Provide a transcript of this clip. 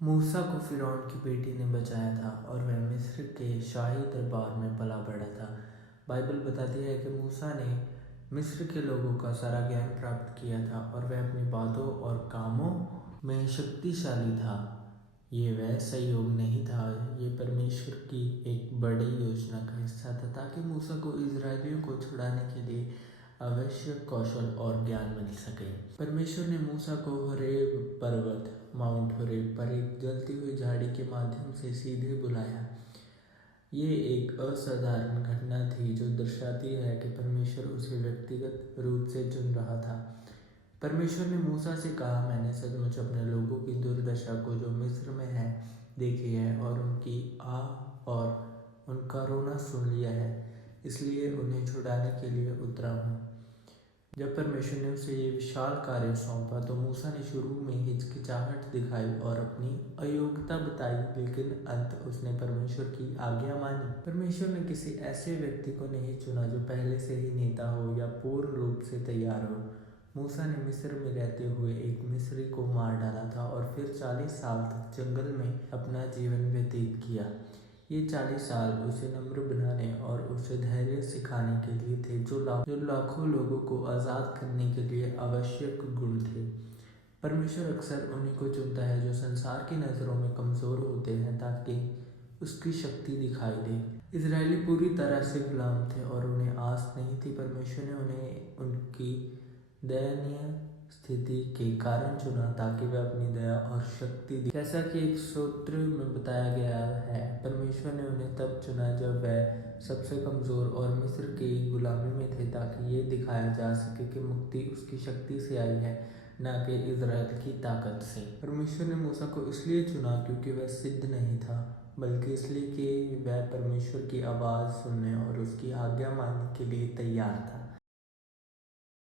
मूसा को फिरौन की बेटी ने बचाया था और वह मिस्र के शाही दरबार में पला बढ़ा था। बाइबल बताती है कि मूसा ने मिस्र के लोगों का सारा ज्ञान प्राप्त किया था और वह अपनी बातों और कामों में शक्तिशाली था। ये वह सहयोग नहीं था, ये परमेश्वर की एक बड़ी योजना का हिस्सा था ताकि मूसा को इजरायलियों को छुड़ाने के लिए आवश्यक कौशल और ज्ञान मिल सके। परमेश्वर ने मूसा को होरेब पर्वत माउंट होरेब पर एक जलती हुई झाड़ी के माध्यम से सीधे बुलाया। ये एक असाधारण घटना थी जो दर्शाती है कि परमेश्वर उसे व्यक्तिगत रूप से चुन रहा था। परमेश्वर ने मूसा से कहा, मैंने सचमुच अपने लोगों की दुर्दशा को जो मिस्र में है देखी है और उनकी आह और उनका रोना सुन लिया है, इसलिए उन्हें छुड़ाने के लिए उतरा हूँ। जब परमेश्वर ने उसे ये विशाल कार्य सौंपा तो मूसा ने शुरू में हिचकिचाहट दिखाई और अपनी अयोग्यता बताई, लेकिन अंत उसने परमेश्वर की आज्ञा मानी। परमेश्वर ने किसी ऐसे व्यक्ति को नहीं चुना जो पहले से ही नेता हो या पूर्ण रूप से तैयार हो। मूसा ने मिस्र में रहते हुए एक मिस्री को मार डाला था और फिर 40 साल तक जंगल में अपना जीवन व्यतीत किया। ये 40 साल उसे नम्र बनाने और उसे धैर्य सिखाने के लिए थे, जो लाखों लोगों को आज़ाद करने के लिए आवश्यक गुण थे। परमेश्वर अक्सर उन्हीं को चुनता है जो संसार की नज़रों में कमज़ोर होते हैं ताकि उसकी शक्ति दिखाई दे। इजरायली पूरी तरह से गुलाम थे और उन्हें आस नहीं थी। परमेश्वर ने उन्हें उनकी दयनीय स्थिति के कारण चुना ताकि वह अपनी दया और शक्ति दी। जैसा कि एक सूत्र में बताया गया है, परमेश्वर ने उन्हें तब चुना जब वह सबसे कमज़ोर और मिस्र की गुलामी में थे, ताकि ये दिखाया जा सके कि मुक्ति उसकी शक्ति से आई है, न कि इजराइल की ताकत से। परमेश्वर ने मूसा को इसलिए चुना क्योंकि वह सिद्ध नहीं था, बल्कि इसलिए कि वह परमेश्वर की आवाज़ सुनने और उसकी आज्ञा मानने के लिए तैयार था।